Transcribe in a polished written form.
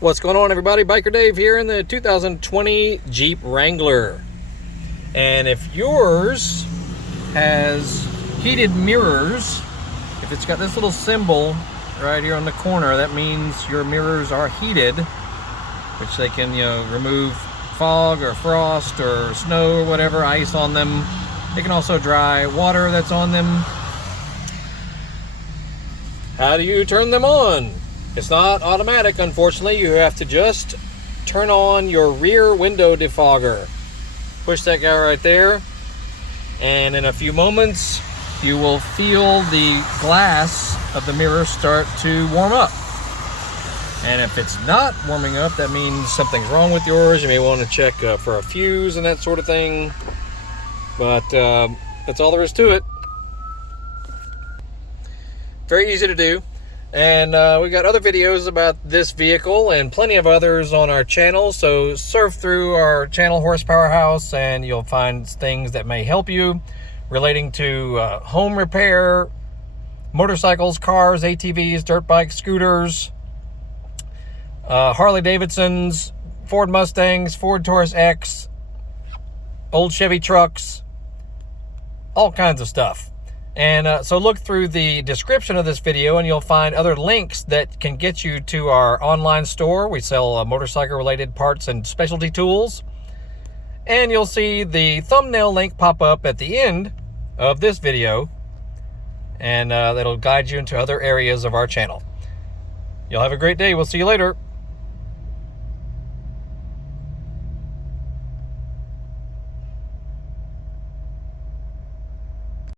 What's going on, everybody? Biker Dave here in the 2020 Jeep Wrangler. And if yours has heated mirrors, if it's got this little symbol right here on the corner, that means your mirrors are heated, which they can, remove fog or frost or snow or whatever, ice on them. They can also dry water that's on them. How do you turn them on? It's not automatic, unfortunately. You have to just turn on your rear window defogger. Push that guy right there, and in a few moments you will feel the glass of the mirror start to warm up. And if it's not warming up, that means something's wrong with yours. You may want to check for a fuse and that sort of thing, but that's all there is to it. Very easy to do. And we got other videos about this vehicle and plenty of others on our channel, so surf through our channel Horsepower House and you'll find things that may help you relating to home repair, motorcycles, cars, ATVs, dirt bikes, scooters, Harley Davidsons, Ford Mustangs, Ford Taurus X, old Chevy trucks, all kinds of stuff. And so look through the description of this video and you'll find other links that can get you to our online store. We sell motorcycle related parts and specialty tools. And you'll see the thumbnail link pop up at the end of this video, and that'll guide you into other areas of our channel. You'll have a great day. We'll see you later.